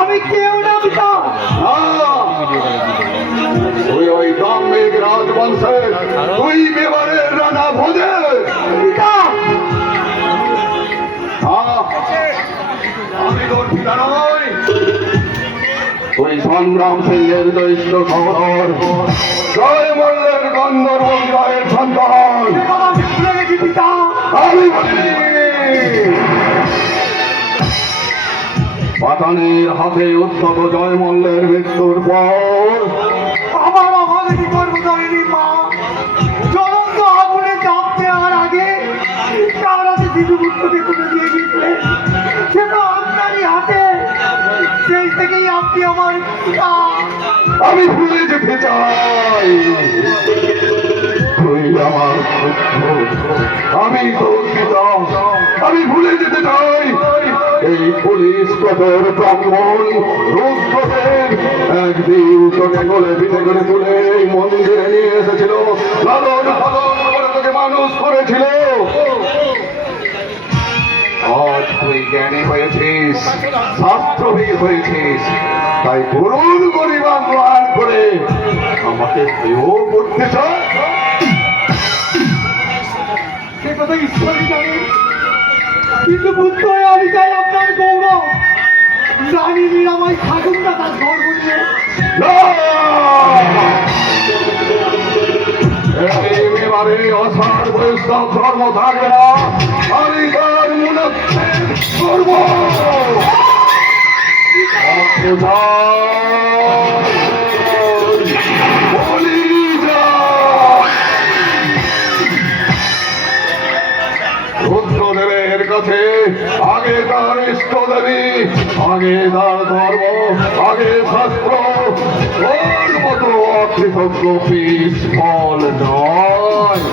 আমি কেউ না পিতা। তুই ওই দাম্ভিক রাজবংশের তুই বিবারের রাজা ভোজে পিতা আমি তোর পিতা নই, তুই সংগ্রাম সিংহের জ্যেষ্ঠ সহোদর জয় মল্লের গন্ধর্ব বিবাহের সন্তান। আমি ভুলে গেছি পিতা। আমি বলি পাতানের হাতে উদ্ধত জয় মল্লের মৃত্যুর পর আমার অভাগী গর্ভধারিণী মা জ্বলন্ত আগুনে চাপ দেওয়ার আগে তার হাতে শিশুপুত্রকে তুলে দিয়ে গিয়েছিলেন। সে তো আপনারই হাতে। সেই থেকেই আপনি আমার পিতা। আমি ভুলে যেতে চাই তুই আমার পুত্র, আমি তোর পিতা। আমি ভুলে যেতে চাই এই পুলিশ কঠোর ব্রাহ্মণ রুদ্রদেব একদিন তোকে গলে পিঠে করে তুলে এই মন্দিরে নিয়ে এসেছিল, লালন পালন করে তোকে মানুষ করেছিল। আজ তুই জ্ঞানী হয়েছিস, শাস্ত্রবিদ হয়েছিস, তাই করুণ গরিবা ম্লান করে আমাকে হেয় করতে চাস। সে কথা ঈশ্বরই জানে, কিন্তু পুত্র হয়ে আমি চাই আপনার গৌরব। রানী নিরাময় থাকুন না তার ধর্ম নিয়ে। এবারে অসার বৈষ্ণব ধর্ম থাকবে না, আমি তার মুনাফের করব। রুদ্রদেবের কাছে আগে তার ইষ্টদেবী, আগে তার ধর্ম, আগে শাস্ত্র, ওর মতো অকৃতজ্ঞ পিস ফল নয়।